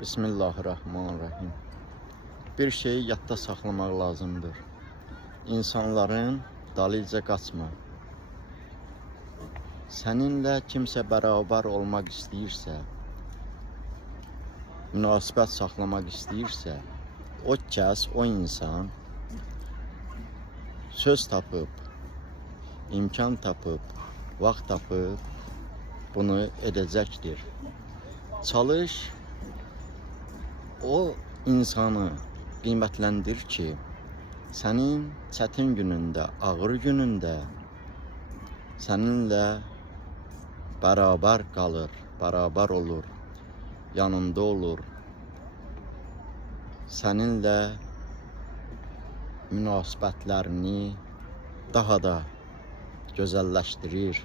Bismillahirrahmanirrahim. Bir şeyi yadda saxlamaq lazımdır. İnsanların dalınca qaçma. Səninlə kimsə bərabər olmaq istəyirsə, münasibət saxlamaq istəyirsə, o kəs, o insan söz tapıb, imkan tapıb, vaxt tapıb bunu edəcəkdir. Çalış, o insanı qiymətləndir ki, sənin çətin günündə, ağır günündə səninlə bərabər qalır, bərabər olur, yanında olur. Səninlə münasibətlərini daha da gözəlləşdirir.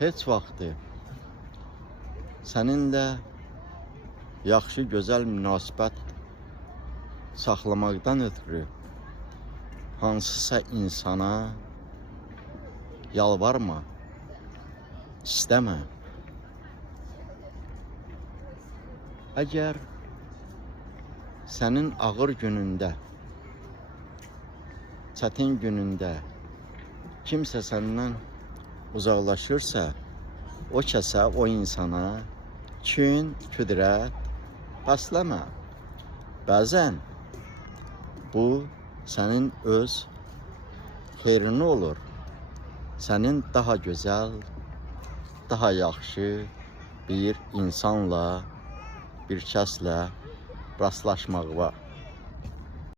Heç vaxtı səninlə yaxşı, gözəl münasibət saxlamaqdan ötürü hansısa insana yalvarma, istəmə. Əgər sənin ağır günündə, çətin günündə kimsə səndən uzaqlaşırsa, o kəsə, o insana kin, küdrət bəsləmə. Bəzən bu sənin öz xeyrinə olur. Sənin daha gözəl, daha yaxşı bir insanla, bir kəslə rastlaşmağa